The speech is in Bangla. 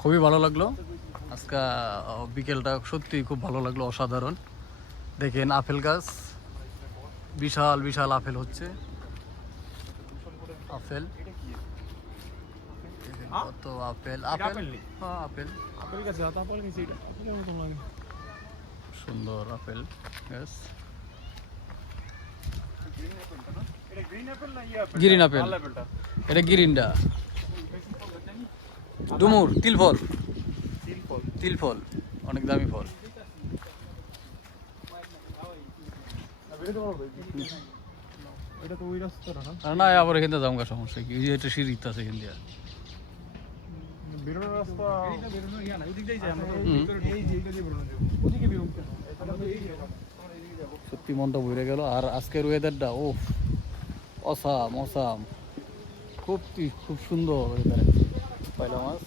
খুবই ভালো লাগলো আজকে বিকেলটা, সত্যি খুব ভালো লাগলো, অসাধারণ। দেখেন আপেল গাছ, বিশাল বিশাল আপেল হচ্ছে, আপেল কত আপেল, আপেল হ্যাঁ আপেল, সুন্দর আপেল গাছ, গ্রিন আপেল, এটা গ্রিনটা, ডুমুর তিল ফল, তিল ফল অনেক দামি ফল। না আবার এখান থেকে জামগা সমস্যা কি, এটা সিঁড়িতে আছে এখান দিয়ে। সত্যি মনটা ভরে গেল। আর আজকের ওয়েদারটা ও অসাম অসাম, খুব খুব সুন্দর ওয়েদার। পয়লা মাছ